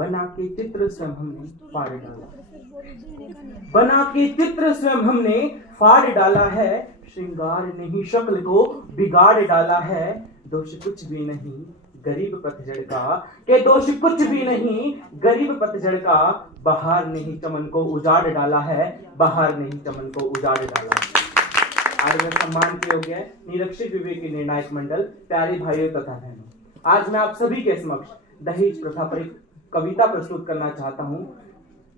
बना के चित्र स्वयं हमने फाड़ डाला, बना के चित्र स्वयं हमने फाड़ डाला है, श्रृंगार ने ही शक्ल को बिगाड़ डाला है। दोष कुछ भी नहीं गरीब पतझड़ का, के दोष कुछ भी नहीं गरीब पतझड़ का, बहार ने ही चमन को उजाड़ डाला है, बहार ने ही चमन को उजाड़ डाला है। आज मैं सम्मान के योग्य निरक्षित विवेक निर्णायक मंडल, प्यारे भाइयों तथा बहनों, आज मैं आप सभी के समक्ष दहेज प्रथा पर एक कविता प्रस्तुत करना चाहता हूं,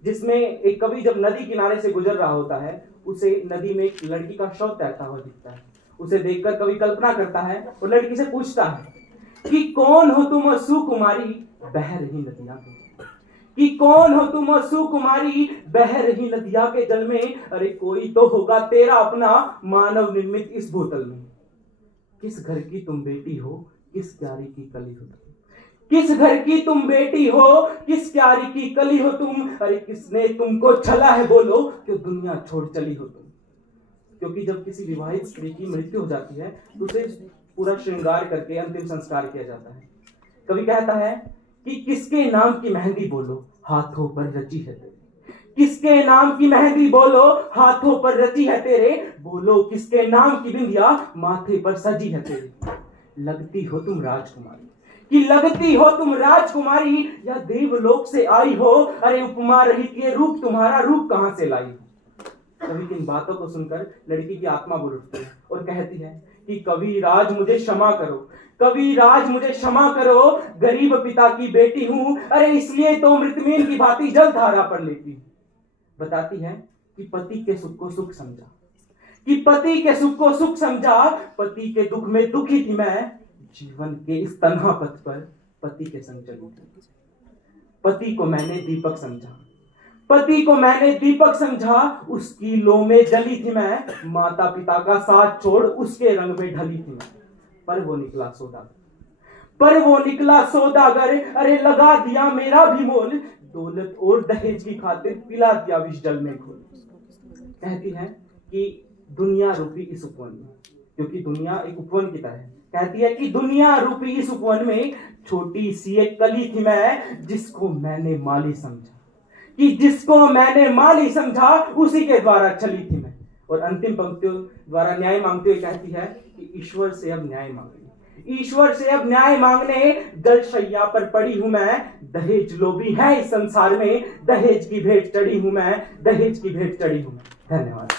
जिसमें एक कवि जब नदी किनारे से गुजर रहा होता है, उसे नदी में एक लड़की का शव तैरता हुआ दिखता है। उसे देखकर कवि कल्पना करता है और लड़की से पूछता है कि कौन हो तुम सुकुमारी बह रही नदिया के, कि कौन हो तुम सुकुमारी बह रही नदिया के जल में, अरे कोई तो होगा तेरा अपना मानव निर्मित इस बोतल में। किस घर की तुम बेटी हो, किस क्यारी की कली हो, किस घर की तुम बेटी हो, किस क्यारी की कली हो तुम, अरे किसने तुमको छला है बोलो, कि दुनिया छोड़ चली हो तुम। क्योंकि जब किसी विवाहित स्त्री की मृत्यु हो जाती है तो उसे पूरा श्रृंगार करके अंतिम संस्कार किया जाता है। कवि कहता है कि किसके नाम की मेहंदी बोलो हाथों पर रची है तेरे, किसके नाम की मेहंदी बोलो हाथों पर रची है तेरे, बोलो किसके नाम की बिंदिया माथे पर सजी है तेरे। लगती हो तुम राजकुमारी, कि लगती हो तुम राजकुमारी, या देवलोक से आई हो, अरे उपमा रहित ये रूप तुम्हारा रूप कहां से लाई। कवि की इन बातों को सुनकर लड़की की आत्मा बुझ उठती है और कहती है कि कवि राज मुझे क्षमा करो, कवि राज मुझे क्षमा करो, गरीब पिता की बेटी हूं, अरे इसलिए तो मृतमीन की भांति जल धारा पर लेती। बताती है कि पति के सुख को सुख समझा, कि पति के सुख को सुख समझा, पति के दुख में दुखी थी मैं, जीवन के इस तन्हा पथ पर पति के संग चली थी। पति को मैंने दीपक समझा, पति को मैंने दीपक समझा, उसकी लो में जली थी मैं, माता पिता का साथ छोड़ उसके रंग में ढली थी मैं। पर वो निकला सौदागर, पर वो निकला सौदागर, अरे लगा दिया मेरा भी मोल, दौलत और दहेज की खातिर पिला दिया विष जल में घोल। कहती है कि दुनिया रूपी इस उपवन में, क्योंकि दुनिया एक उपवन की तरह है, कहती है कि दुनिया रूपी इस उपवन में छोटी सी एक कली थी मैं, जिसको मैंने माली समझा, कि जिसको मैंने माली समझा उसी के द्वारा चली थी मैं। और अंतिम पंक्तियों द्वारा न्याय मांगते हुए कहती है कि ईश्वर से अब न्याय मांगने, ईश्वर से अब न्याय मांगने जल शैया पर पड़ी हूं मैं, दहेज लोभी है इस संसार में, दहेज की भेंट चढ़ी हूं मैं, दहेज की भेंट चढ़ी हूं मैं। धन्यवाद।